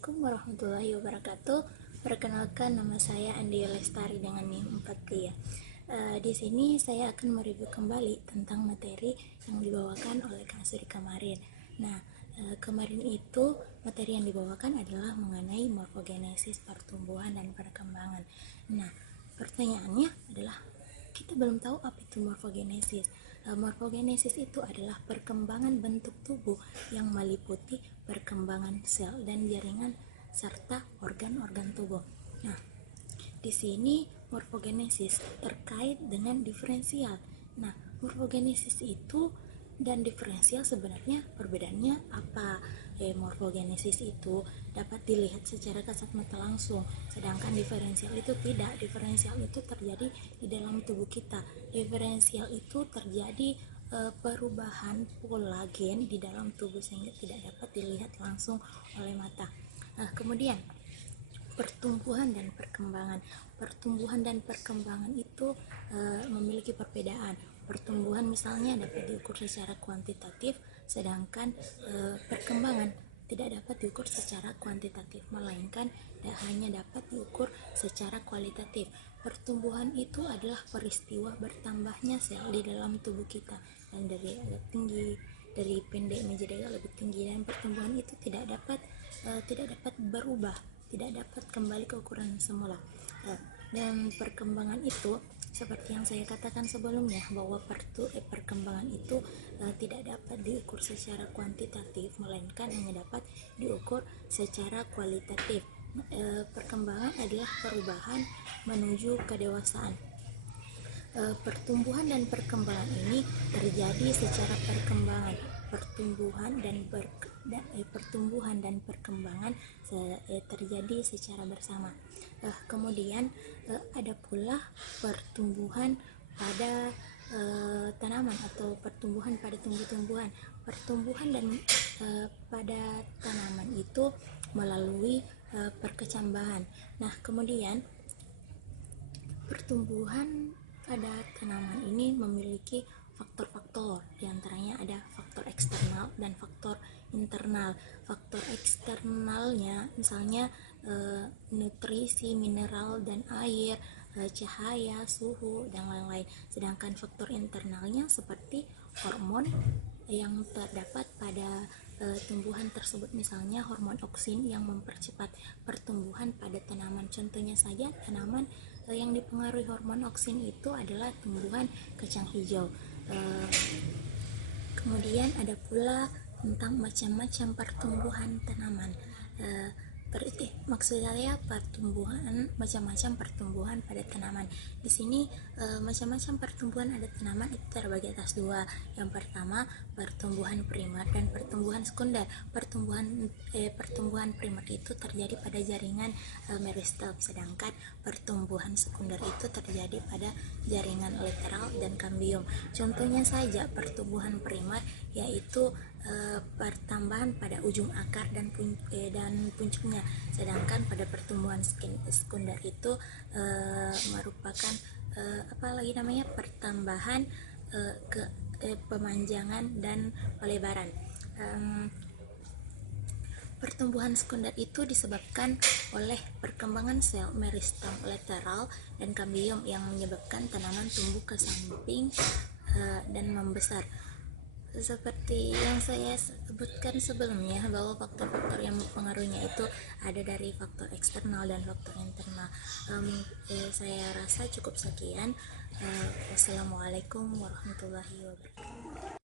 Assalamualaikum warahmatullahi wabarakatuh. Perkenalkan, nama saya Andi Lestari dengan NIM 4 di sini saya akan mereview kembali tentang materi yang dibawakan oleh Kang Suri kemarin. Nah, kemarin itu materi yang dibawakan adalah mengenai morfogenesis pertumbuhan dan perkembangan. Nah, pertanyaannya adalah kita belum tahu apa itu morfogenesis. Morfogenesis itu adalah perkembangan bentuk tubuh yang meliputi perkembangan sel dan jaringan serta organ-organ tubuh. Nah, di sini morfogenesis terkait dengan diferensial. Nah, morfogenesis itu dan diferensial sebenarnya perbedaannya apa? Morfogenesis itu dapat dilihat secara kasat mata langsung, sedangkan diferensial itu tidak. Diferensial itu terjadi di dalam tubuh kita. Diferensial itu terjadi perubahan pola gen di dalam tubuh sehingga tidak dapat dilihat langsung oleh mata. Nah, kemudian pertumbuhan dan perkembangan. Pertumbuhan dan perkembangan itu memiliki perbedaan. Pertumbuhan misalnya dapat diukur secara kuantitatif, sedangkan perkembangan tidak dapat diukur secara kuantitatif, melainkan hanya dapat diukur secara kualitatif. Pertumbuhan itu adalah peristiwa bertambahnya sel di dalam tubuh kita, dan dari agak tinggi, dari pendek menjadi agak lebih tinggi, dan pertumbuhan itu tidak dapat berubah, tidak dapat kembali ke ukuran semula. Dan perkembangan itu seperti yang saya katakan sebelumnya, bahwa perkembangan itu tidak dapat diukur secara kuantitatif, melainkan hanya dapat diukur secara kualitatif. Perkembangan adalah perubahan menuju kedewasaan. Pertumbuhan dan perkembangan ini terjadi secara perkembangan. Pertumbuhan dan perkembangan terjadi secara bersama. Kemudian ada pula pertumbuhan pada tanaman atau pertumbuhan pada tumbuh-tumbuhan. Pertumbuhan dan pada tanaman itu melalui perkecambahan. Nah, kemudian pertumbuhan pada tanaman ini memiliki faktor-faktor, diantaranya ada faktor eksternal dan faktor internal. Faktor eksternalnya misalnya nutrisi, mineral dan air, cahaya, suhu, dan lain-lain. Sedangkan faktor internalnya seperti hormon yang terdapat pada tumbuhan tersebut, misalnya hormon oksin yang mempercepat pertumbuhan pada tanaman. Contohnya saja tanaman yang dipengaruhi hormon oksin itu adalah tumbuhan kacang hijau. Kemudian ada pula tentang macam-macam pertumbuhan tanaman. Maksud saya macam-macam pertumbuhan pada tanaman. Di sini macam-macam pertumbuhan pada tanaman itu terbagi atas dua. Yang pertama, pertumbuhan primer dan pertumbuhan sekunder. Pertumbuhan primer itu terjadi pada jaringan meristem, sedangkan pertumbuhan sekunder itu terjadi pada jaringan lateral dan kambium. Contohnya saja pertumbuhan primer yaitu pertambahan pada ujung akar dan puncaknya, sedangkan pada pertumbuhan sekunder itu merupakan pertambahan pemanjangan dan pelebaran. Pertumbuhan sekunder itu disebabkan oleh perkembangan sel meristem lateral dan kambium yang menyebabkan tanaman tumbuh ke samping dan membesar. Seperti yang saya sebutkan sebelumnya, bahwa faktor-faktor yang mempengaruhinya itu ada dari faktor eksternal dan faktor internal. Saya rasa cukup sekian. Wassalamualaikum warahmatullahi wabarakatuh.